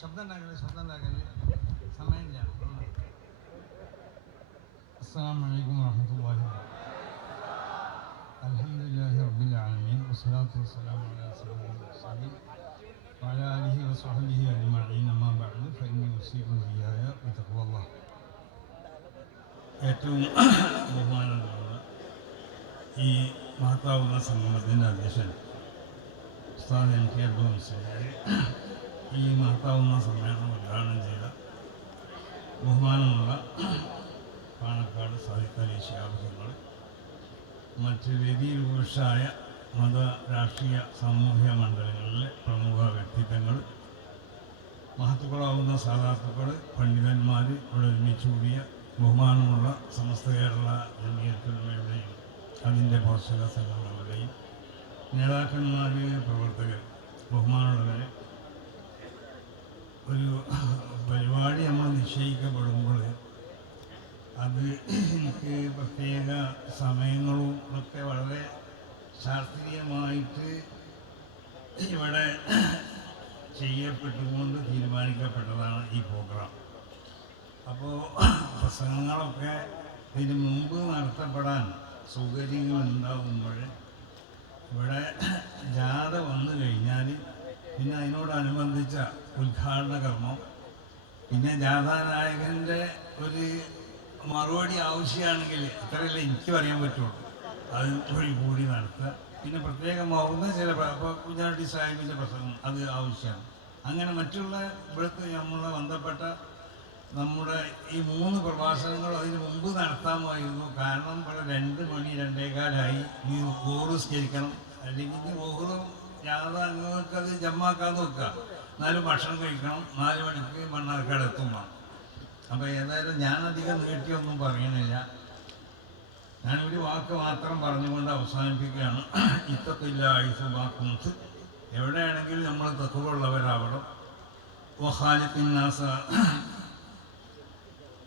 ശബ്ദം ഉണ്ടാക്കല്ലേ സമയമില്ല. അസ്സലാമു അലൈക്കും വറഹ്മത്തുള്ളാഹി അൽഹംദുലില്ലാഹി റബ്ബിൽ ആലമീൻ വസ്സലാത്തു വസ്സലാമു അലാ സയ്യിദിൽ മുർസലീൻ വഅലാ ആലിഹി വസ്വഹ്ബിഹി അജ്മഈൻ അമ്മാ ബഅദ് ഫഇന്നി ഉസീഉ ഇയ്യായ ബിതഖ്വല്ലാഹ്. ഏറ്റവും ബഹുമാനമുള്ള ഈ മഹത്താവുന്ന സംഗമത്തിൻ്റെ അധ്യക്ഷൻ ഉസ്താദ് എൻ കെ അബ്ദുൽ മുസ്ലിയാർ, ഈ മഹത്താവുന്ന സമ്മേളനം ഉദ്ഘാടനം ചെയ്ത ബഹുമാനമുള്ള പാണക്കാട് സാദിഖ് അലി ശിഹാബ് തങ്ങൾ, മറ്റ് വേദിയിൽ പുരുഷായ മത രാഷ്ട്രീയ സാമൂഹിക മണ്ഡലങ്ങളിലെ പ്രമുഖ വ്യക്തിത്വങ്ങൾ, മഹത്തുക്കളാവുന്ന സാധാത്തുക്കൾ, പണ്ഡിതന്മാർ, ഇവിടെ ഒരുമിച്ചുകൂടിയ ബഹുമാനമുള്ള സമസ്ത കേരള ജമിയത്തുലമയുടെയും അതിൻ്റെ പോഷക സംഘടനകളുടെയും നേതാക്കന്മാർ, പ്രവർത്തകർ, ബഹുമാനമുള്ളവരെ, ഒരു പരിപാടി നമ്മൾ നിശ്ചയിക്കപ്പെടുമ്പോൾ അത് എനിക്ക് പ്രത്യേക സമയങ്ങളും ഒക്കെ വളരെ ശാസ്ത്രീയമായിട്ട് ഇവിടെ ചെയ്യപ്പെട്ടുകൊണ്ട് തീരുമാനിക്കപ്പെട്ടതാണ് ഈ പ്രോഗ്രാം. അപ്പോൾ പ്രസംഗങ്ങളൊക്കെ ഇതിന് മുമ്പ് നടത്തപ്പെടാൻ സൗകര്യങ്ങൾ ഉണ്ടാകുമ്പോൾ ഇവിടെ ജാഥ വന്നു കഴിഞ്ഞാൽ പിന്നെ അതിനോടനുബന്ധിച്ച ഉദ്ഘാടന കർമ്മം, പിന്നെ ജാഥാനായകൻ്റെ ഒരു മറുപടി ആവശ്യമാണെങ്കിൽ അത്രയല്ലേ എനിക്ക് പറയാൻ പറ്റുള്ളൂ, അത് വഴി കൂടി നടത്തുക. പിന്നെ പ്രത്യേകമാവുന്ന ചില കുഞ്ഞാട്ടി സാഹിബിൻ്റെ പ്രസംഗം അത് ആവശ്യമാണ്. അങ്ങനെ മറ്റുള്ള ഇവിടുത്തെ നമ്മളെ ബന്ധപ്പെട്ട നമ്മുടെ ഈ 3 പ്രഭാഷണങ്ങൾ അതിന് മുമ്പ് നടത്താമായിരുന്നു. കാരണം ഇവിടെ 2 മണി 2:15 ഈ സ്കരിക്കണം, അല്ലെങ്കിൽ ഓഹറും ജാഥ അംഗങ്ങൾക്കത് ജമ്മാക്കാൻ നോക്കുക, എന്നാലും ഭക്ഷണം കഴിക്കണം, 4 മണിക്ക് മണ്ണാർക്കാട് എത്തുമ്പോൾ. അപ്പോൾ ഏതായാലും ഞാനധികം നീട്ടിയൊന്നും പറയണില്ല, ഞാനൊരു വാക്ക് മാത്രം പറഞ്ഞുകൊണ്ട് അവസാനിപ്പിക്കുകയാണ്. ഇത്തത്തില്ല ഐസുബാക്കുംസ്, എവിടെയാണെങ്കിലും നമ്മൾ തഖ്വയുള്ളവരാവണം. വഖാലിഖിന്നാസ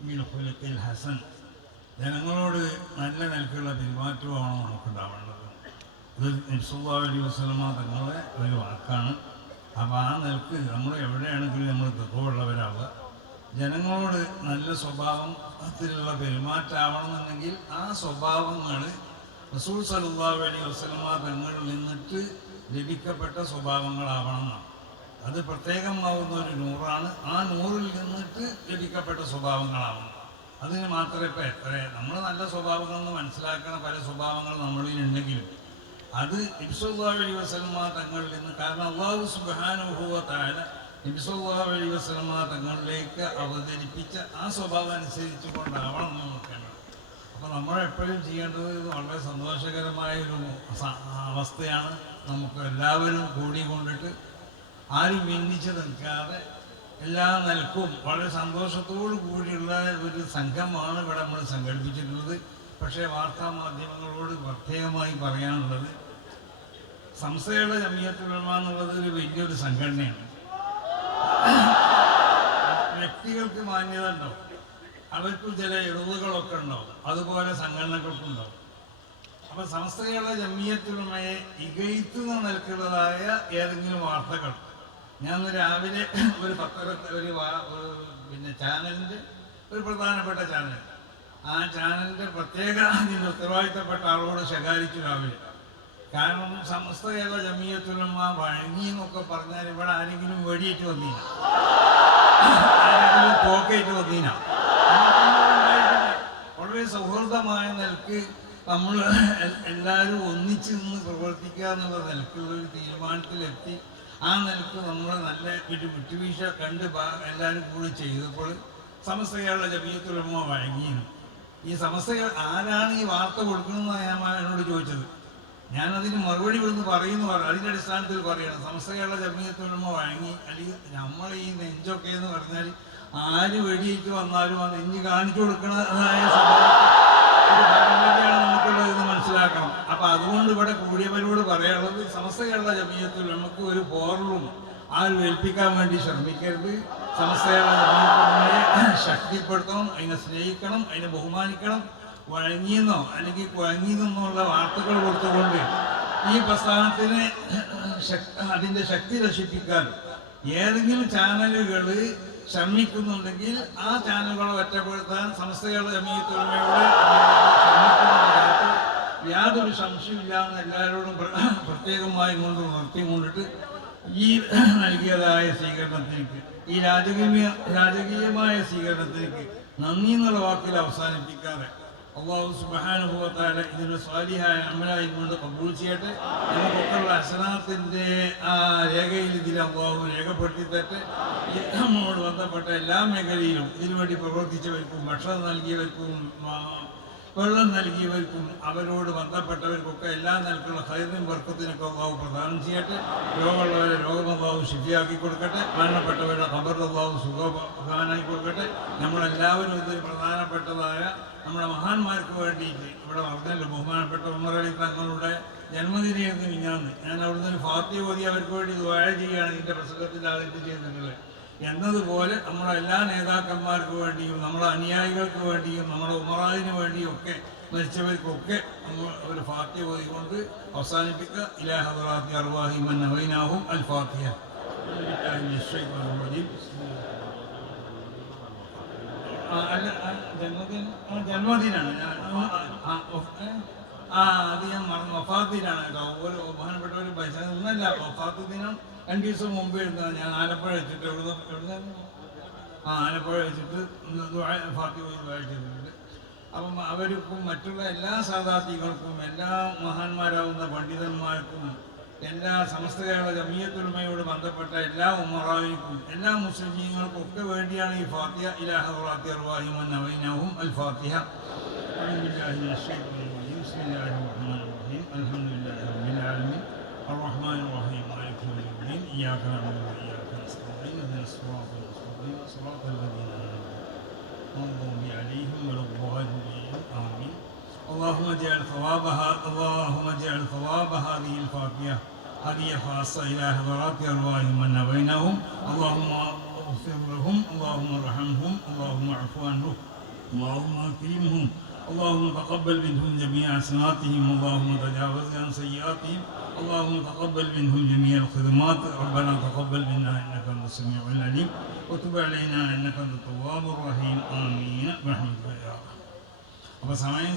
ബിൽ ഖുലുഖിൽ ഹസൻ, ജനങ്ങളോട് നല്ല നിലക്കുള്ള പെരുമാറ്റമാണ് നമുക്കുണ്ടാവേണ്ടത്. ഇത് നബി സല്ലല്ലാഹു അലൈഹി വസല്ലമ തങ്ങളുടെ ഒരു വാക്കാണ്. അപ്പോൾ ആ നിലക്ക് നമ്മൾ എവിടെയാണെങ്കിലും നമ്മൾ തഖ്വയുള്ളവരാവുക. ജനങ്ങളോട് നല്ല സ്വഭാവത്തിലുള്ള പെരുമാറ്റമാവണമെന്നുണ്ടെങ്കിൽ ആ സ്വഭാവങ്ങൾ റസൂൽ സല്ലല്ലാഹു അലൈഹി വസല്ലമ തങ്ങളിൽ നിന്നിട്ട് ലഭിക്കപ്പെട്ട സ്വഭാവങ്ങളാവണം എന്നാണ്. അത് പ്രത്യേകമാവുന്ന ഒരു നൂറാണ്. ആ നൂറിൽ നിന്നിട്ട് ലഭിക്കപ്പെട്ട സ്വഭാവങ്ങളാവണം. അതിന് മാത്രമേ ഇപ്പോൾ എത്ര നമ്മൾ നല്ല സ്വഭാവങ്ങളെന്ന് മനസ്സിലാക്കുന്ന പല സ്വഭാവങ്ങൾ നമ്മളിലുണ്ടെങ്കിലും അത് നബി സല്ലല്ലാഹു അലൈഹി വസല്ലമ തങ്ങളിൽ നിന്ന്, കാരണം അല്ലാഹു സുബ്ഹാനഹു വ തആല നബി സല്ലല്ലാഹു അലൈഹി വസല്ലമ തങ്ങളിലേക്ക് അവതരിപ്പിച്ച ആ സ്വഭാവം അനുസരിച്ച് കൊണ്ടാവണം നോക്കേണ്ടത്. അപ്പോൾ നമ്മളെപ്പോഴും ചെയ്യേണ്ടത് വളരെ സന്തോഷകരമായൊരു അവസ്ഥയാണ്. നമുക്ക് എല്ലാവരും കൂടിക്കൊണ്ടിട്ട് ആരും ഭിന്നിച്ച് നിൽക്കാതെ എല്ലാ നിലക്കും വളരെ സന്തോഷത്തോടു കൂടിയുള്ള ഒരു സംഘമാണ് ഇവിടെ നമ്മൾ സംഘടിപ്പിച്ചിട്ടുള്ളത്. പക്ഷേ വാർത്താ മാധ്യമങ്ങളോട് പ്രത്യേകമായി പറയാനുള്ളത്, സംസ്ഥയുടെ ജമിയത്തുലമ എന്നുള്ളത് ഒരു വലിയൊരു സംഘടനയാണ്. വ്യക്തികൾക്ക് മാന്യത ഉണ്ടാവും, അവർക്ക് ചില ഇളവുകളൊക്കെ ഉണ്ടാവും, അതുപോലെ സംഘടനകൾക്കുണ്ടാവും. അപ്പം സംസ്ഥയുടെ ജമിയത്തുലമയെ ഇകഴ്ത്തുന്ന നിലക്കുള്ളതായ ഏതെങ്കിലും വാർത്തകൾ, ഞാൻ രാവിലെ ഒരു പിന്നെ ചാനലിൻ്റെ ഒരു പ്രധാനപ്പെട്ട ചാനൽ, ആ ചാനലിൻ്റെ പ്രത്യേക ഇതിൻ്റെ ഉത്തരവാദിത്തപ്പെട്ട ആളോട് ശകാരിച്ചു രാവിലെ. കാരണം സമസ്ത കേരള ജമിയത്തുലമ വഴങ്ങി എന്നൊക്കെ പറഞ്ഞാൽ ഇവിടെ ആരെങ്കിലും വെടിയേറ്റ് വന്നീന, ആരെങ്കിലും തോക്കേറ്റ് വന്നീന. വളരെ സൗഹൃദമായ നിലക്ക് നമ്മൾ എല്ലാവരും ഒന്നിച്ച് നിന്ന് പ്രവർത്തിക്കുക എന്നുള്ള നിലക്കുള്ളൊരു തീരുമാനത്തിലെത്തി. ആ നിലക്ക് നമ്മൾ നല്ല ഒരു വിട്ടുവീഴ്ച കണ്ട് എല്ലാവരും കൂടി ചെയ്തപ്പോൾ സമസ്ത കേരള ജമിയത്തുലമ വഴങ്ങിയിരുന്നു. ഈ സമസ്ത ആരാണ് ഈ വാർത്ത കൊടുക്കണമെന്നാണ് ഞാൻ എന്നോട് ചോദിച്ചത്. ഞാനതിന് മറുപടി ഇവിടുന്ന് പറയുന്നു അതിൻ്റെ അടിസ്ഥാനത്തിൽ പറയണം. സമസ്ത കേരള ജമിയത്തുലമ വഴങ്ങി, അല്ലെങ്കിൽ നമ്മൾ ഈ നെഞ്ചൊക്കെ എന്ന് പറഞ്ഞാൽ ആര് വെടിയേറ്റ് വന്നാലും ആ നെഞ്ച് കാണിച്ചു കൊടുക്കുന്നതായ ഒരു പാരമ്പര്യമാണ് നമുക്കുള്ളതെന്ന് മനസ്സിലാക്കണം. അപ്പം അതുകൊണ്ട് ഇവിടെ കൂടിയവരോട് പറയാനുള്ളത്, സമസ്ത കേരള ജമിയത്തുലമക്ക് ഒരു പോറലും ആരും ഏൽപ്പിക്കാൻ വേണ്ടി ശ്രമിക്കരുത്. സമസ്ത കേരള ജമിയത്തുലമയെ ശക്തിപ്പെടുത്തണം, അതിനെ സ്നേഹിക്കണം, അതിനെ ബഹുമാനിക്കണം. വഴങ്ങിയെന്നോ അല്ലെങ്കിൽ കുഴങ്ങിയെന്നുള്ള വാർത്തകൾ കൊടുത്തുകൊണ്ട് ഈ പ്രസ്ഥാനത്തിന് അതിൻ്റെ ശക്തി നശിപ്പിക്കാൻ ഏതെങ്കിലും ചാനലുകൾ ശ്രമിക്കുന്നുണ്ടെങ്കിൽ ആ ചാനലുകളെ ഒറ്റപ്പെടുത്താൻ സമസ്തകളുടെ ജമീയത്തുൽ ഉലമയുടെ യാതൊരു സംശയമില്ല എന്ന് എല്ലാവരോടും പ്രത്യേകമായി കൊണ്ട് ഉണർത്തിക്കൊണ്ടിട്ട് ഈ നൽകിയതായ സ്വീകരണത്തിലേക്ക്, ഈ രാജകീയമായ സ്വീകരണത്തിലേക്ക് നന്ദി എന്നുള്ള വാക്കിൽ അവസാനിപ്പിക്കാതെ അല്ലാഹു സുബ്ഹാനഹു വ തആല ഇതിനെ സ്വാലിഹായ അമലായി കൊണ്ട് കബൂൽ ചെയ്യട്ടെ. നമുക്കൊക്കെയുള്ള ഹസനാത്തിൻ്റെ ആ രേഖയിൽ ഇതിൽ അല്ലാഹു രേഖപ്പെടുത്തി തരട്ടെ. നമ്മോട് ബന്ധപ്പെട്ട എല്ലാ മേഖലയിലും ഇതിനുവേണ്ടി പ്രവർത്തിച്ചവർക്കും ഭക്ഷണം നൽകിയവർക്കും വെള്ളം നൽകിയവർക്കും അവരോട് ബന്ധപ്പെട്ടവർക്കൊക്കെ എല്ലാ നിലക്കുള്ള ഖൈറും ബർക്കത്തിനൊക്കെ അല്ലാഹു പ്രദാനം ചെയ്യട്ടെ. രോഗമുള്ളവരെ രോഗം അല്ലാഹു ശിഫിയാക്കി കൊടുക്കട്ടെ. മരണപ്പെട്ടവരുടെ ഖബർ അല്ലാഹു സുഖാനായി കൊടുക്കട്ടെ. നമ്മളെല്ലാവരും ഇതിൽ പ്രധാനപ്പെട്ടതായ നമ്മുടെ മഹാന്മാർക്ക് വേണ്ടിയിട്ട് ഇവിടെ പറഞ്ഞല്ലോ, ബഹുമാനപ്പെട്ട ഉമർ അലി തങ്ങളുടെ ജന്മദിനമായിരുന്നു മിഞ്ഞാന്ന്. ഞാൻ അവിടുന്ന് ഒരു ഫാത്തിഹ ഓതി അവർക്ക് വേണ്ടി ദുആ ചെയ്യുകയാണ് ഇതിൻ്റെ പ്രസംഗത്തിൽ ആദ്യം ചെയ്തിട്ടുള്ളത്. എന്നതുപോലെ നമ്മുടെ എല്ലാ നേതാക്കന്മാർക്ക് വേണ്ടിയും നമ്മുടെ അനുയായികൾക്ക് വേണ്ടിയും നമ്മുടെ ഉമറാദിന് വേണ്ടിയും ഒക്കെ മരിച്ചവർക്കൊക്കെ നമ്മൾ ഒരു ഫാത്തിഹ ഓതിക്കൊണ്ട് അവസാനിപ്പിക്കുക. ഇലാ ഹദറാത്തി അർവാഹി മൻ നവൈനാഹും അൽ ഫാത്തിഹ. ജന്മദിനാണ് അത് ഞാൻ മറന്നു. വഫാത്തിനാണ് കേട്ടോ. ഓരോ ബഹുമാനപ്പെട്ട ഒരു പൈസ ഒന്നല്ല, വഫാത്ത് ദിനം 2 ദിവസം മുമ്പ് എഴുതുന്നത്. ഞാൻ ആലപ്പുഴ വെച്ചിട്ട് എവിടുന്ന് ആലപ്പുഴ വെച്ചിട്ട് ഫാത്തിഹ വായിച്ചിട്ടുണ്ട്. അപ്പം അവർക്കും മറ്റുള്ള എല്ലാ സാദാത്തികൾക്കും എല്ലാ മഹാന്മാരാവുന്ന പണ്ഡിതന്മാർക്കും എല്ലാ സമസ്ത ജമീയത്തുൽ ഉലമയോട് ബന്ധപ്പെട്ട എല്ലാ ഉമറായിക്കും എല്ലാ മുസ്ലിമീങ്ങൾക്കും ഒക്കെ വേണ്ടിയാണ് ഈ ഫാത്തിഹ. ഇലാ ഹദറാത്തി അർവാഹി മൻ നവൈനാഹും അൽ ഫാത്തിഹ. ബിസ്മില്ലാഹിർ റഹ്മാനിർ റഹീം. അൽഹംദുലില്ലാഹി റബ്ബിൽ ആലമീൻ അർറഹ്മാനിർ റഹീം മാലികി യൗമിദ്ദീൻ ഇയ്യാക നഅബുദു വ ഇയ്യാക നസ്തഈൻ ഇഹ്ദിനസ് സിറാത്തൽ മുസ്തഖീം സിറാത്തൽ ലദീന അൻഅംത അലൈഹിം വലദ്ദാലിൻ ആമീൻ. اللهم اجعل ثواب هذه الفاتحة هدية خاصة إلى حضرات أرواح من نويناهم. اللهم اغفر لهم، اللهم ارحمهم، اللهم اعف عنهم، اللهم اكرمهم، اللهم تقبل منهم جميع حسناتهم، اللهم تجاوز عن سيئاتهم، اللهم تقبل منهم جميع الخدمات. ربنا تقبل منا إنك أنت السميع العليم وتب علينا إنك أنت التواب الرحيم. آمين برحمتك يا رب. അപ്പോൾ സമയം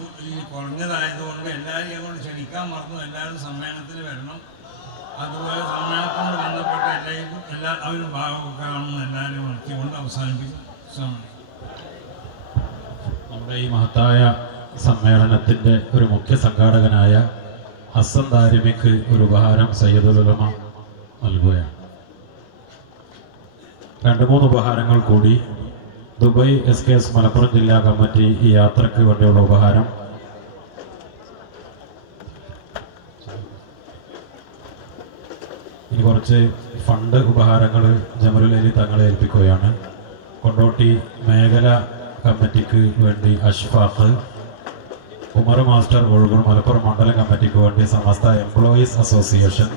കുറഞ്ഞതായതുകൊണ്ട് എല്ലാവരെയും കൊണ്ട് ക്ഷണിക്കാൻ മറന്നു. എല്ലാവരും സമ്മേളനത്തിന് വരണം. അതുപോലെ സമ്മേളനത്തോട് ബന്ധപ്പെട്ട എല്ലാവരും ഭാഗമൊക്കെ കാണുന്ന എല്ലാവരും നടത്തിക്കൊണ്ട് അവസാനിപ്പിക്കും. നമ്മുടെ ഈ മഹത്തായ സമ്മേളനത്തിൻ്റെ ഒരു മുഖ്യ സംഘാടകനായ ഹസൻ ദാരിമിക്ക് ഒരു ഉപഹാരം സയ്യിദുൽ ഉലമ നൽകുകയാണ്. 2-3 ഉപഹാരങ്ങൾ കൂടി ദുബായ് SKS മലപ്പുറം ജില്ലാ കമ്മിറ്റി ഈ യാത്രയ്ക്ക് വേണ്ടിയുള്ള ഉപഹാരം ഇനി കുറച്ച് ഫണ്ട് ഉപഹാരങ്ങൾ ജമലുൽ അലി തങ്ങളെ ഏൽപ്പിക്കുകയാണ്. കൊണ്ടോട്ടി മേഖല കമ്മിറ്റിക്ക് വേണ്ടി അഷ്ഫാഖ്, ഉമർ മാസ്റ്റർ ഒഴുകൂർ മലപ്പുറം മണ്ഡലം കമ്മിറ്റിക്ക് വേണ്ടി സമസ്ത എംപ്ലോയീസ് അസോസിയേഷൻ,